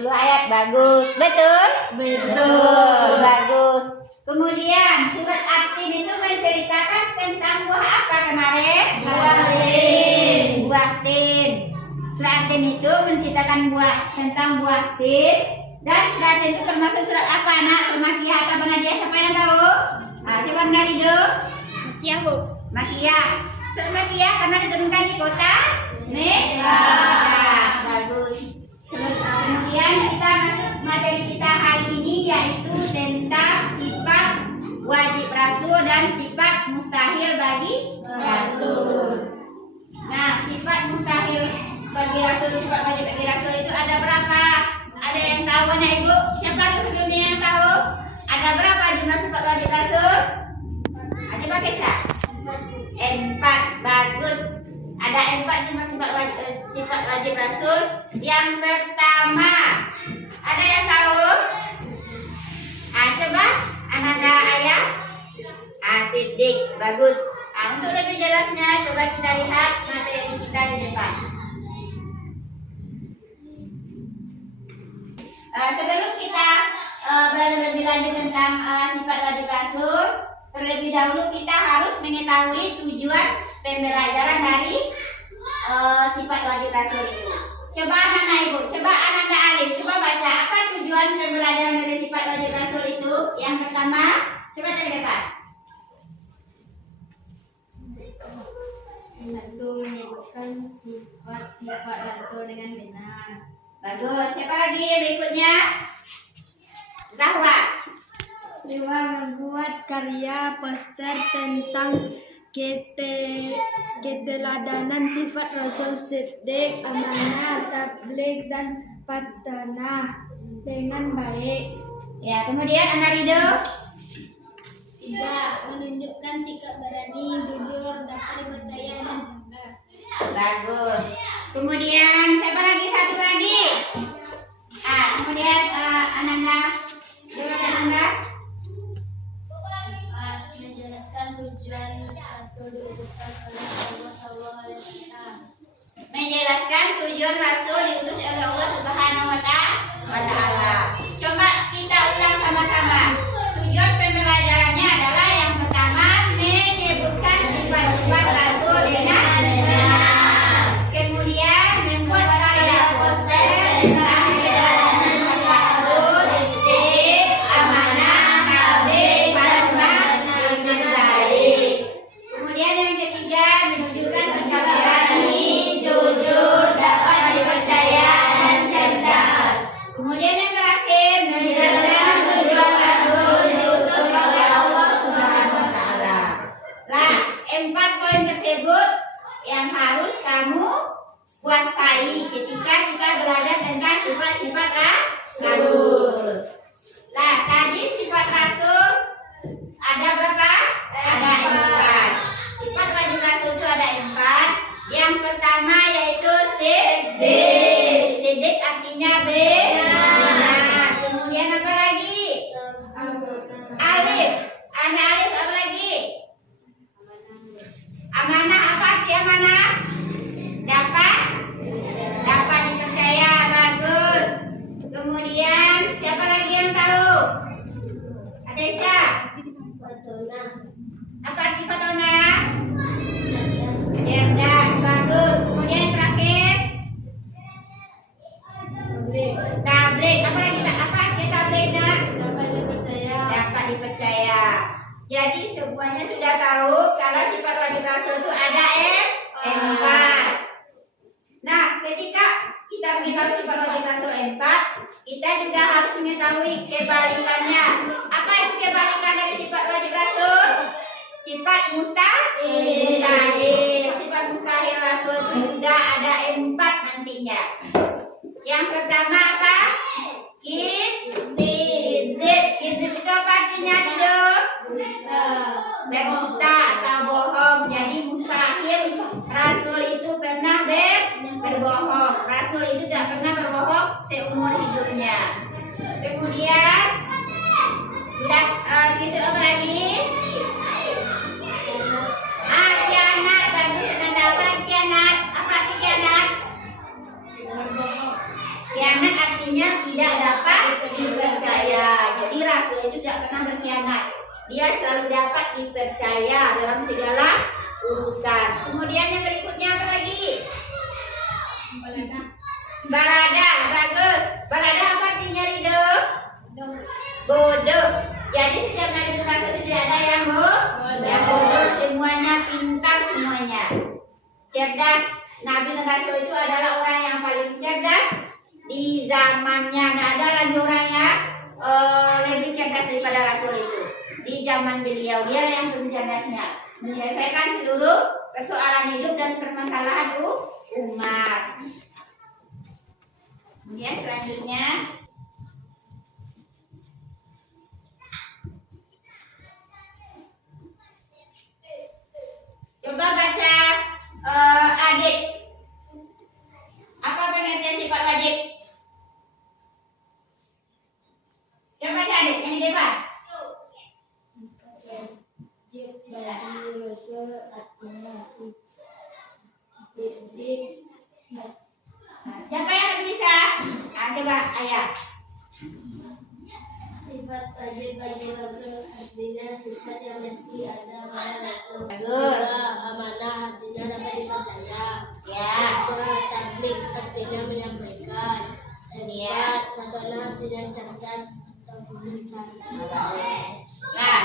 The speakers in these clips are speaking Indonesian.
10 ayat, bagus. Betul? Betul. Bagus. Kemudian surat At-Tin itu menceritakan tentang buah apa kemarin? Buah tin. Buah tin. Surat At-Tin itu menceritakan tentang buah tin. Dan surat At-Tin itu termasuk surat apa, anak? Al-Makiyah atau Nadia? Siapa yang tahu? Coba dari itu. Makiyah, Bu. Makiyah. Surat Makiyah karena diturunkan di kota Mekah. Bagus. Kemudian kita masuk materi kita hari ini, yaitu tentang sifat wajib rasul dan sifat mustahil bagi rasul. Nah, sifat mustahil bagi rasul, sifat wajib bagi rasul itu ada berapa? Ada yang tahu, anak ibu? Siapa sebelumnya yang tahu? Ada berapa jumlah sifat wajib rasul? Ada pakai sah? 4. Bagus. Ada 4 jumlah sifat wajib rasul. Yang pertama, ada yang tahu? Coba Ananda ayah. Siddiq. Bagus. Untuk lebih jelasnya, coba kita lihat materi kita di depan. Sebelum kita belajar lebih lanjut tentang sifat wajib rasul, terlebih dahulu kita harus mengetahui tujuan pembelajaran dari sifat wajib rasul itu. Coba anak-anak ibu, coba Ananda Alif, coba baca apa tujuan pembelajaran dari sifat wajib rasul itu. Yang pertama, coba cari depan. Satu, menyebutkan sifat-sifat rasul dengan benar. Bagus. Siapa lagi yang berikutnya? Zahwa. Dua, membuat karya poster tentang keteladanan sifat Rasul Siddiq, amanah, tabligh dan patanah dengan baik. Ya, kemudian Anda Rido. Tiga, menunjukkan sikap berani, jujur, dapat dipercaya dan cerdas. Bagus. Kemudian siapa lagi? Satu lagi. Kemudian Ananda. Coba Ananda. Menjelaskan tujuan Rasul diutuskan oleh Allah Subhanahu wa taala. Menjelaskan tujuan Rasul diutus oleh Allah Subhanahu wa taala. Coba kita ulang sama-sama. Tujuan pembelajarannya adalah yang pertama, menyebutkan sifat-sifat Rasul dengan benar. Kemudian membuat karya poster tentang keteladanan sifat Rasul Siddiq, amanah, tabligh, patanah dengan baik. Kemudian yang ketiga, menunjukkan sikap berani, jujur, dapat dipercaya dan cerdas. Kemudian yang terakhir, menjelaskan tujuan Rasul diutus oleh Allah Subhanahu wa taala. Nah, 4 poin tersebut yang harus kamu kuasai ketika kita belajar tentang sifat-sifat Rasul. Nah, tadi sifat Rasul ada berapa? Ada 4. Sifat wajib Rasul itu ada 4. Yang pertama yaitu Siddiq. Siddiq artinya benar. Kemudian apa lagi? Alif. Anak Alif apa lagi? Amanah. Apa arti amanah? Dapat dipercaya. Bagus. Kemudian siapa lagi yang tahu? Adesha. Apa arti patanah? Cerdas. Bagus. Kemudian yang terakhir, tabligh. Apa lagi? Apa arti tabligh? Dapat dipercaya. Jadi semuanya sudah tahu kalau sifat wajib rasul itu ada 4. Nah, ketika kita mengetahui sifat wajib rasul 4, kita juga harus mengetahui kebalikannya. Apa itu kebalikan dari sifat wajib rasul? Sifat mustahil. Sifat mustahil rasul itu juga ada 4 nantinya. Yang pertama apa? Kizib. Kizib itu apa artinya, Dido? Berdusta atau bohong. Jadi mustahil rasul itu pernah berbohong. Rasul itu tidak pernah berbohong seumur hidupnya. Kemudian sudah gitu apa lagi? Kianat. Bagus. Ada apa lagi kianat? Apa arti kianat? Khianat artinya tidak dapat dipercaya. Jadi rasul itu tidak pernah berkhianat. Dia selalu dapat dipercaya dalam segala urusan. Kemudian yang berikutnya apa lagi? Balada, bagus. Balada apa artinya Rido? Bodoh. Jadi sejak Nabi Rasul itu tidak ada yang bodoh. Semuanya pintar semuanya. Cerdas. Nabi Rasul itu adalah orang yang paling cerdas di zamannya. Tidak ada lagi orang yang lebih cerdas daripada Rasul itu. Di zaman beliau dia yang paling cerdasnya, menyelesaikan seluruh persoalan hidup dan permasalahan umat. Kemudian selanjutnya coba baca adik. Apa pengertian sifat wajib? Coba baca adik yang di depan. Siapa yang lebih bisa? Coba ayah. Sifat wajib bagi Rasul artinya sifat yang mesti ada pada Rasul. Bagus. Amanah artinya dapat dipercaya. Ya. Tablik artinya menyampaikan. Kemudian Fatona artinya cerdas atau pintar. Nah,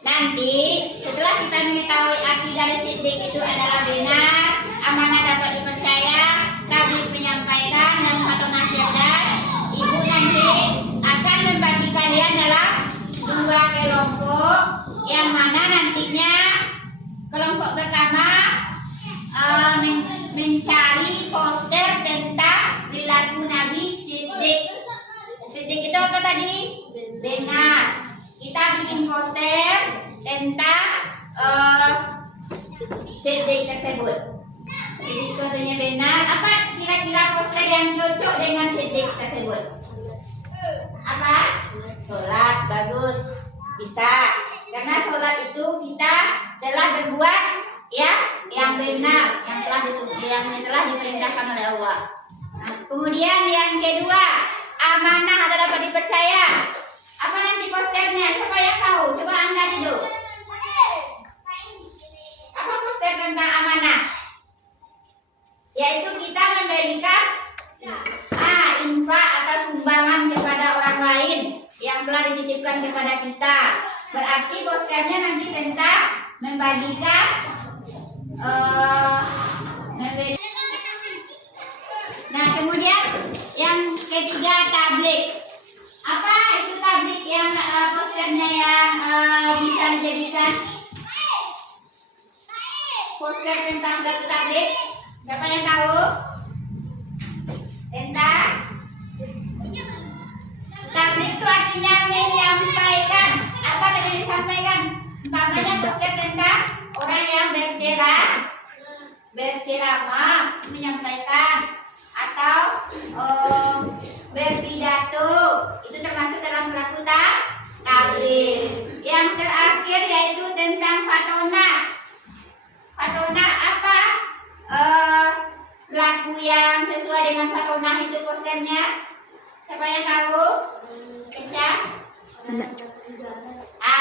nanti setelah kita mengetahui akidah siddiq itu adalah benar, amanah dapat dipercaya, tabligh menyampaikan, dan fatona cerdas, ibu nanti akan membagi kalian dalam 2 kelompok, yang mana nantinya kelompok pertama mencari poster tentang perilaku Nabi siddiq. Siddiq itu apa tadi? Benar. Kita bikin poster tentang siddiq tersebut. Siddiq fotonya benar. Apa kira-kira poster yang cocok dengan siddiq tersebut? Apa? Sholat. Bagus. Bisa. Karena sholat itu kita telah berbuat ya yang benar, yang telah diperintahkan oleh Allah. Nah, kemudian yang kedua, amanah atau dapat dipercaya. Apa nanti posternya? Siapa yang tahu? Coba Anda dulu. Apa poster tentang amanah? Yaitu kita memberikan infak atau sumbangan kepada orang lain yang telah dititipkan kepada kita. Berarti posternya nanti tentang membagikan Nah, kemudian yang ketiga tabligh. Apa itu tabligh yang posternya yang bisa dijadikan poster tentang tabligh? Siapa yang tahu? Tentang tabligh itu artinya menyampaikan. Apa tadi disampaikan? Umpamanya poster tentang orang yang berceramah, menyampaikan atau berpidato, itu termasuk dalam pelaku tabligh. Yang terakhir yaitu tentang fatona. Fatona apa? Pelaku yang sesuai dengan fatona itu posternya. Siapa yang tahu? Kesha?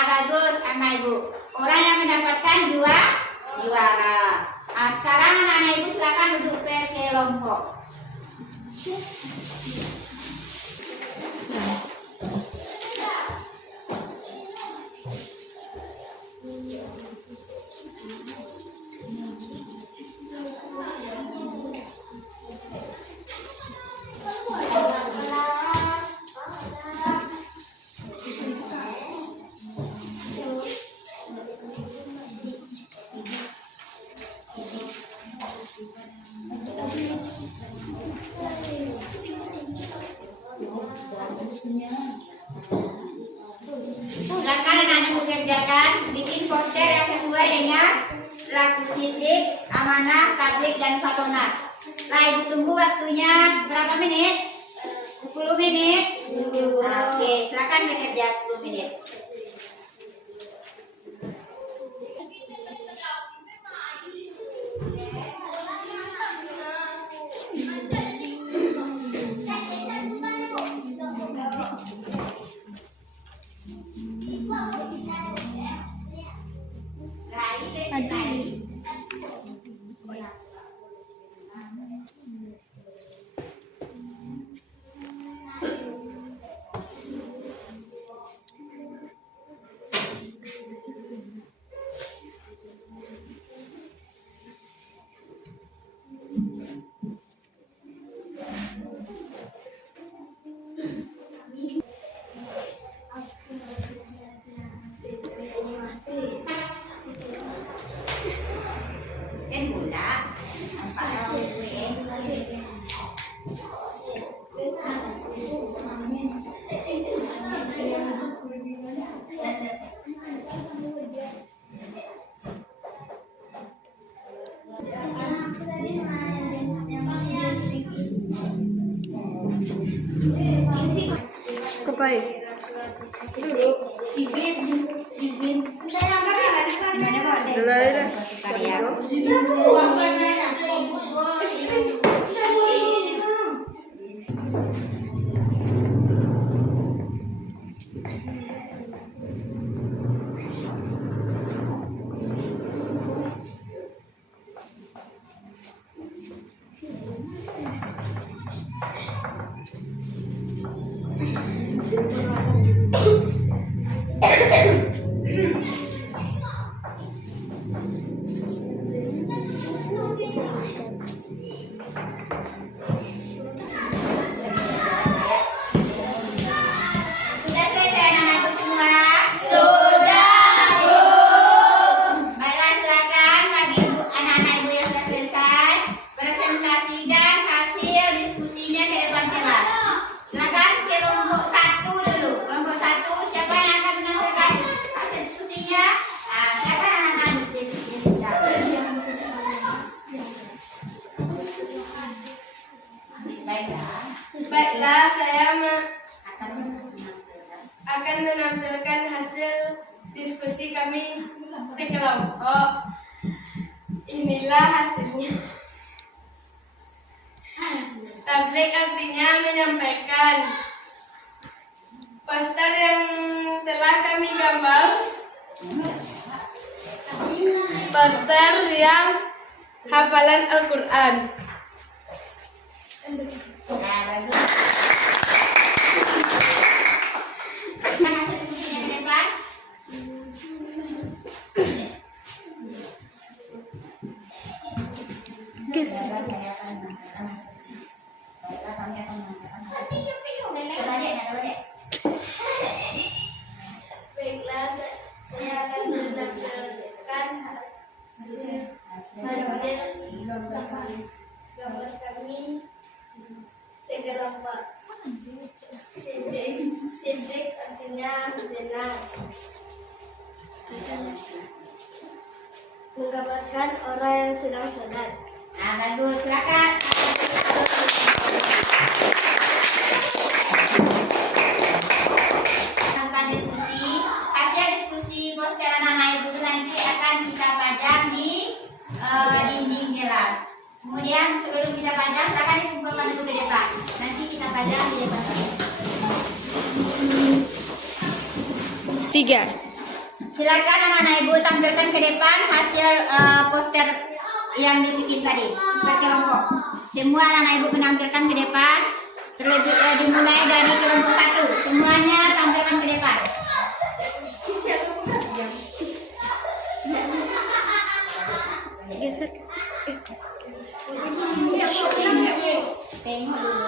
Bagus, anak ibu. Orang yang mendapatkan juara. Sekarang anak-anak ibu silakan duduk per kelompok. Silakan anak-anak mengerjakan bikin poster yang sesuai dengan laku siddiq, amanah, tabligh, dan fatona. Nah, ibu tunggu waktunya berapa menit? 10 menit? Oke, silakan bekerja 10 menit. Kebaik. Gimana kok deh? Mulai dah. Karya. Sudah selesai anak-anakku semua? Sudah, Bu. Baiklah, silakan bagi anak-anak ibu yang sudah selesai presentasikan hasil diskusinya ke depan kelas. Silakan ke kelompok 1 dulu. Kelompok 1, siapa yang akan menampilkan hasil diskusinya? Nah, silakan anak-anak diskusinya. Baiklah. Baiklah, saya Akan menampilkan. akan menampilkan hasil diskusi kami sekelompok. Inilah hasilnya. Tablik artinya menyampaikan. Poster yang telah kami gambar. Poster yang hafalan Al-Quran. Nah, bagus. Kan hasil diskusinya ke depan. Baiklah, kami akan menyampaikan hasil. Coba dek, coba dek. Baiklah, saya akan menampilkan hasil gambar kami sekelompok. Sidik artinya benar. Menggambarkan orang yang sedang sholat. Nah, bagus. Silakan. Tentang diskusi, hasil diskusi poster anak-anak ibu itu nanti akan kita pajang di dinding kelas. Kemudian sebelum kita pajang, silakan dikumpulkan dulu ke depan. Nanti kita pajang di depan kelas. 3. Silakan anak-anak ibu tampilkan ke depan hasil poster yang dibikin tadi berkelompok. Semua anak-anak ibu menampilkan ke depan. Terlebih dimulai dari kelompok 1. Semuanya tampilkan ke depan. Geser. Tengok dulu.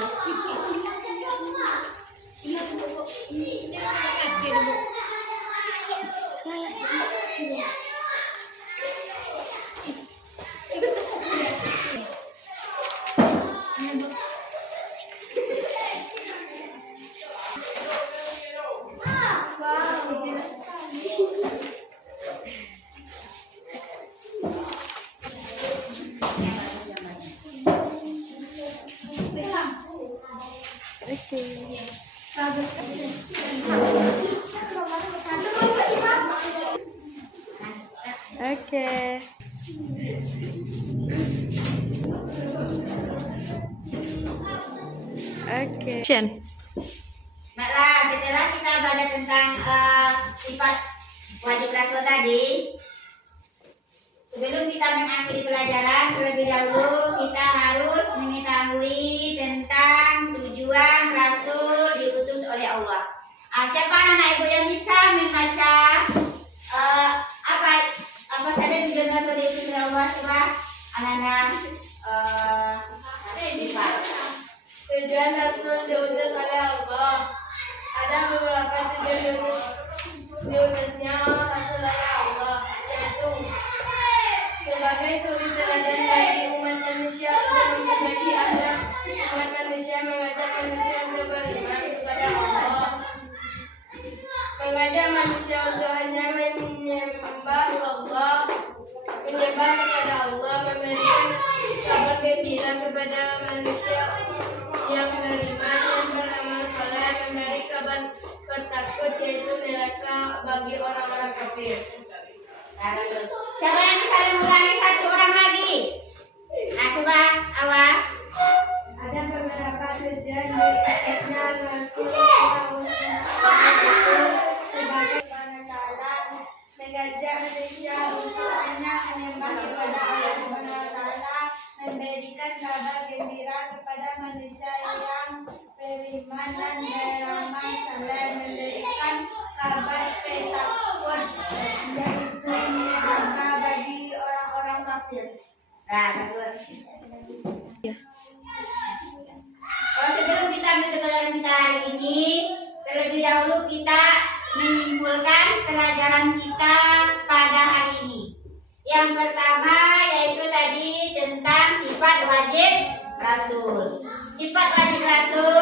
Oke. Oke. Baiklah, setelah kita belajar tentang sifat wajib rasul tadi, sebelum kita mengakhiri pelajaran, terlebih dahulu kita harus mengetahui tentang tujuan rasul diutus oleh Allah. Siapa anak ibu yang bisa membaca apa saja tujuan rasul diutus oleh Allah? Coba anak-anak sifat. Tujuan Rasul diutus oleh Allah. Ada beberapa tujuan diutusnya Rasul oleh Allah, yaitu sebagai suri teladan bagi umat manusia untuk membagi akhlak umat manusia, mengajak manusia untuk beriman kepada Allah, mengajak manusia untuk hanya kepada manusia yang beriman dan beramal saleh, memberi kabar bertakut yaitu neraka bagi orang-orang kafir. Nah, bagus. Siapa yang bisa mengulangi satu orang lagi? Nah, coba Awal. Ada beberapa tujuan berikutnya Rasulullah sebagai pengenalan mengajak manusia untuk hanya menyembah kepada Allah Subhanahu wa Ta'ala, memberikan kabar gembira kepada manusia yang beriman dan beramal saleh, memberikan kabar takut yaitu neraka bagi orang-orang kafir. Nah, bagus. Sebelum kita ambil pelajaran kita hari ini, terlebih dahulu kita menyimpulkan pelajaran kita pada hari ini. Yang pertama yaitu tadi tentang sifat wajib Rasul. Sifat wajib Rasul